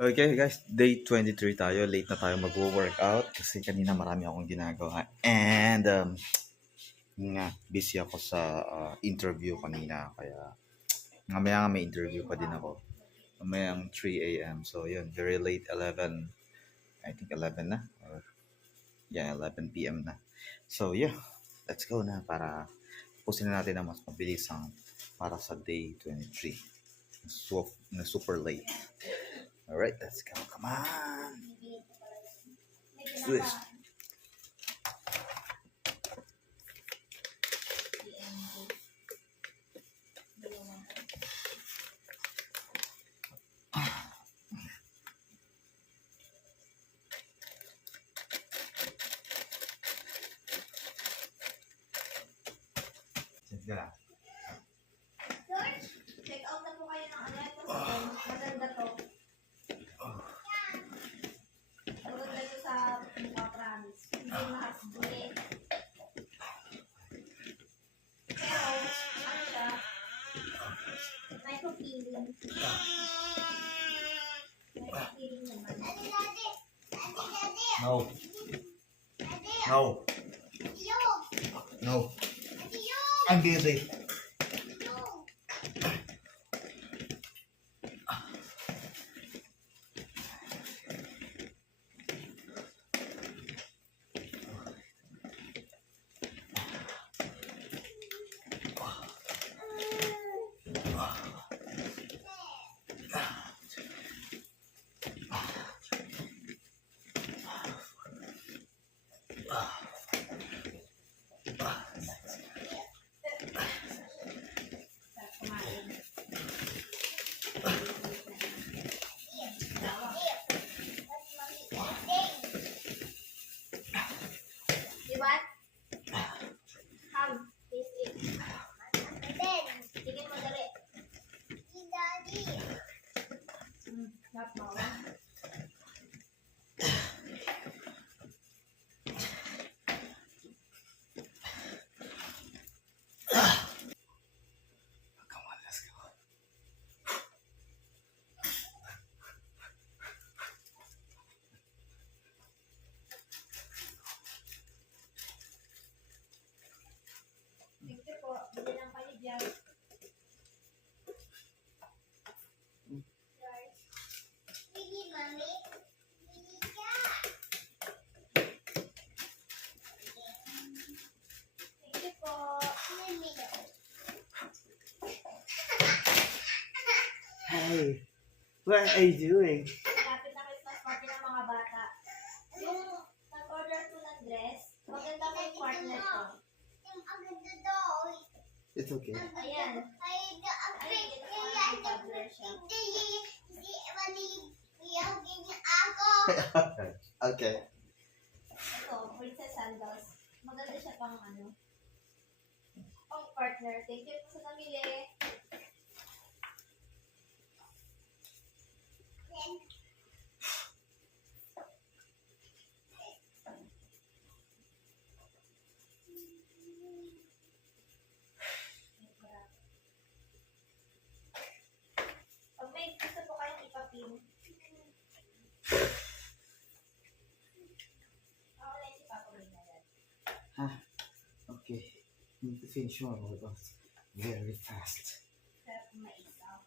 Okay guys, day 23 tayo. Late na tayo mag-workout kasi kanina marami akong ginagawa. And nga, busy ako sa interview kanina. Kaya mamaya nga may interview pa din ako. Mamayang 3 a.m. So yun, very late, 11. I think 11 na. Or, yeah, 11 p.m. na. So yeah, let's go na para pusin na natin ang mas mabilisang para sa day 23. Na super late. Alright, let's go. Come on. Let's do this. Sige na. George, check out na po kayo ng ano. Maganda to. Maganda to sa mukha, promise. Hindi mahasbuli. Pero, ano siya? Micro-peeling. Micro-peeling naman. No. No. No. I'm busy. What? Come, taste it. Tingin mo dali. Not mama. Come on, let's go. Thank you po. Bili lang kayo dyan. Bili, mami. Bili ka. Thank you po. Hey, what are you doing? Kapit na Christmas party ng mga bata. Yung nag-order ko ng dress, maganda may partner ko. It's okay. Ayan. Okay. Ito, princess sandals. Maganda siya pang ano. Pang partner. Thank you po sa namili. Pag may gusto po kayong ipapin, ako lang si Papa May na yan. Okay. Need to finish one of those very fast. Sarap maisaw.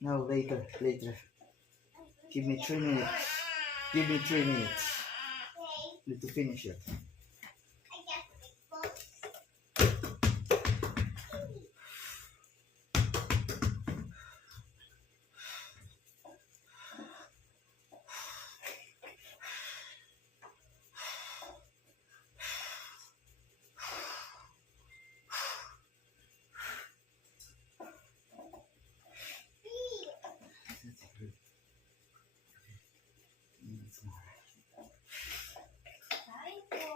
No, later. Give me 3 minutes. Give me 3 minutes. Need to finish it. Kain po.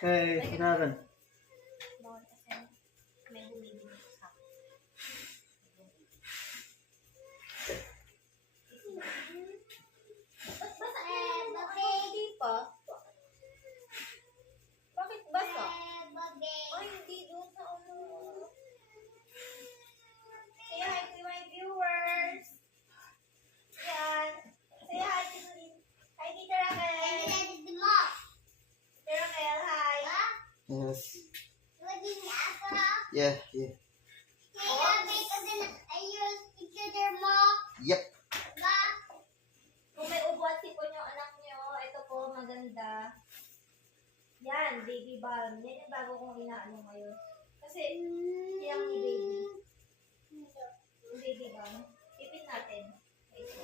Hey, what happened? Bawal kasi may bumibili sa akin. Ba't basa? Hindi pa. Bakit basa? Ay, hindi doon sa ano. Say hi to my viewers. Yan. Say hi to hi, Tita Raquel. Tita Raquel, hi. Yes. Yeah, yeah. Yep. Kung may ubo at sipon yung anak nyo, ito po, maganda. Yan, baby balm. Yan yung bago kong inaano ngayon. Kasi, yung ni baby. Yung baby balm. Ipit natin. Ito.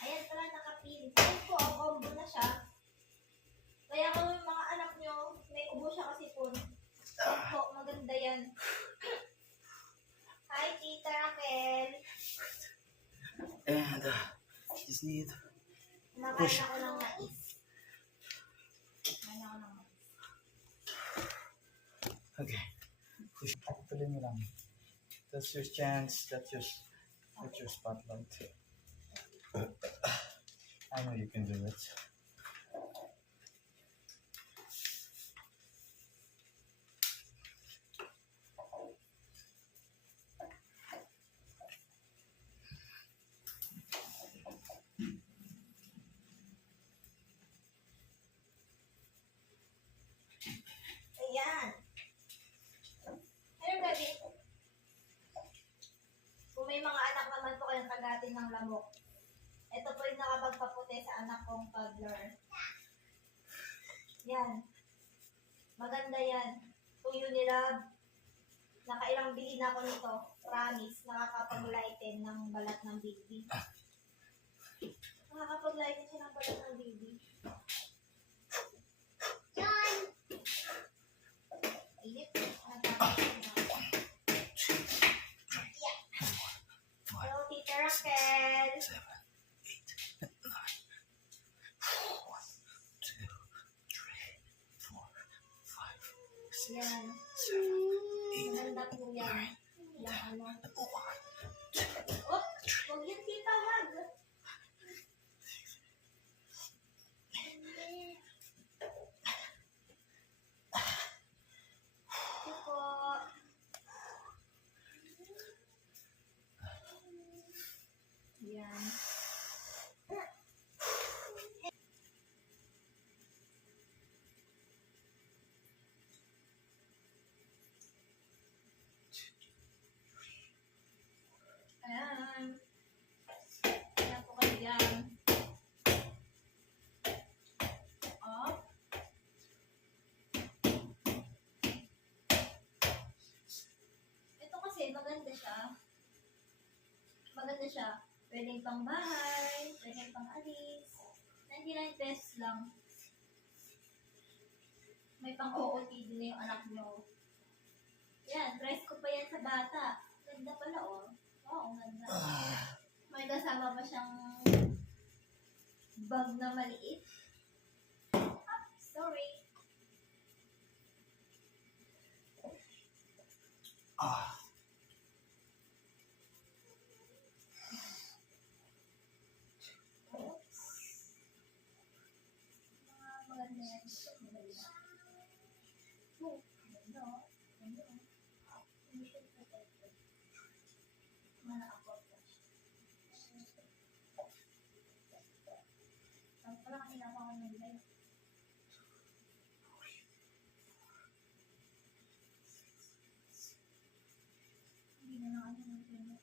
Ayan pala, nakapin. Tapos po, ang combo na siya. Kaya kung yung mga anak nyo, may ubo siya kasi po. Po, maganda yan. Hi, Tita Raquel. And just need Kumakain ako ng mais. Kumakain ako ng mais. okay. Push. Tuloy mo lang. That's your chance. That's your spotlight. I know you can do it. Ayan. Ano gabi? Kung may mga anak naman po kayong kagatin ng lamok, ito po yung nakapagpaputi sa anak kong toddler. Yan. Maganda yan. Kung Unilab, nakailang bili na ako nito. Promise, nakakapag-lighten ng balat ng baby. Nakakapag-lighten siya ng balat ng baby. Init. Hello, Tita Raquel. 7, 8, 9. 1, 2, 3, 4, 5, 6, Yan. 7, 8, Maganda po yan. Ilang ano. 1, Oh, huwag yan, tita, wag. Ito po. Yan. Ayan. Ayan po kayo yan. Oh. Ito kasi maganda siya. Maganda siya. Pwedeng pang bahay, pwedeng pang alis. 99 pesos lang. May pang OOTD na yung anak nyo. Yan, price ko pa yan sa bata. Ganda pala oh. Oo, ganda. May kasama pa siyang bag na maliit. Ah, sorry. Ah. Oops. Maganda yan. Maganda. Oh, maganda oh. Maganda oh. Hindi siya protected. Mana ako. Ang parang kailangan ko ng light. Hindi na lang ano ng pinag.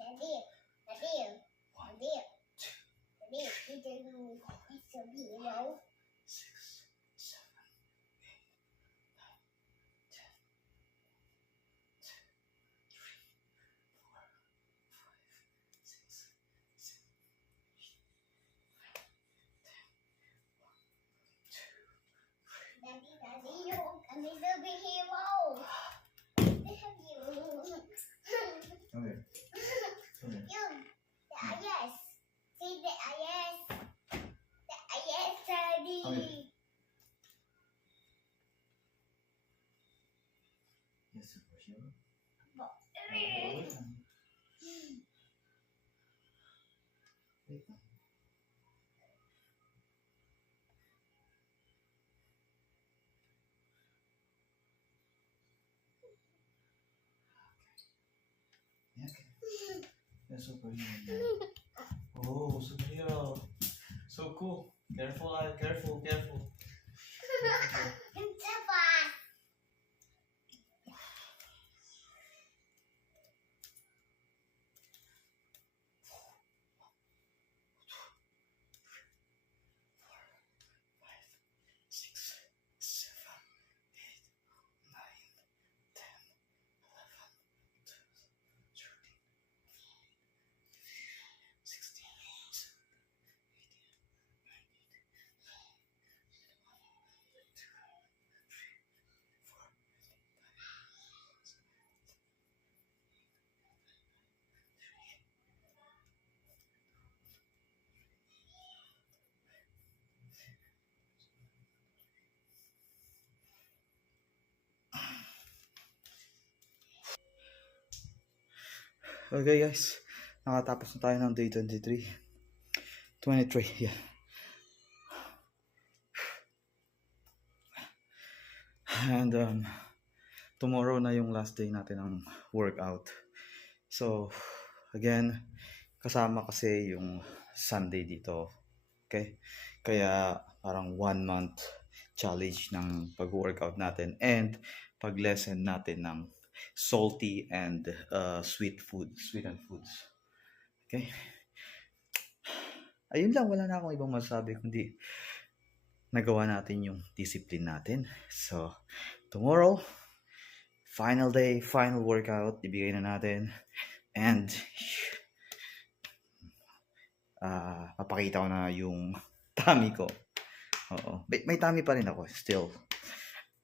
6, 7, 6, 7, 2. Okay. Yes, superhero. Wait lang. Wait lang. Yeah, okay. Yes, superhero. Oh, superhero. So cool. Careful, careful, careful. Six, 7, 8, 9, 10, 11, 12, 13, 16, 17, 18. Okay guys, nakatapos na tayo ng day 23. 23, yeah. And tomorrow na yung last day natin ng workout. So, again, kasama kasi yung Sunday dito. Okay? Kaya parang 1 month challenge ng pag-workout natin and pag-lesson natin ng salty and sweet and foods. Okay? Ayun lang, wala na akong ibang masabi kundi nagawa natin yung discipline natin. So, tomorrow, final day, final workout, ibigay na natin. And, papakita ko na yung tummy ko. Oo. May tummy pa rin ako, still.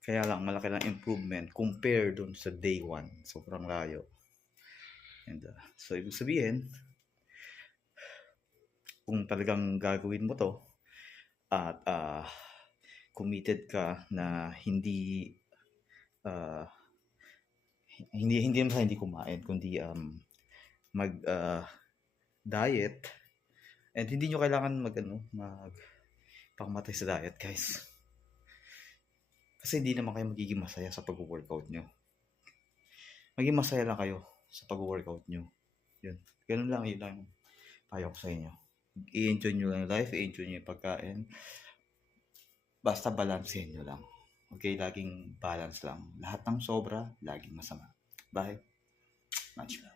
Kaya lang, malaki lang improvement compared dun sa day 1. Sobrang layo. And, so, ibig sabihin, kung talagang gagawin mo to, at committed ka na hindi kumain kundi mag diet, and hindi nyo kailangan pangmatay sa diet guys, kasi hindi naman kayo magiging masaya sa pag-workout nyo. Maging masaya lang kayo sa pag-workout nyo. Yun, ganun lang, yun lang payo ko sa inyo. I-enjoy nyo lang yung life, i-enjoy nyo yung pagkain. Basta balansehin nyo lang. Okay, laging balance lang. Lahat ng sobra, laging masama. Bye. Much love.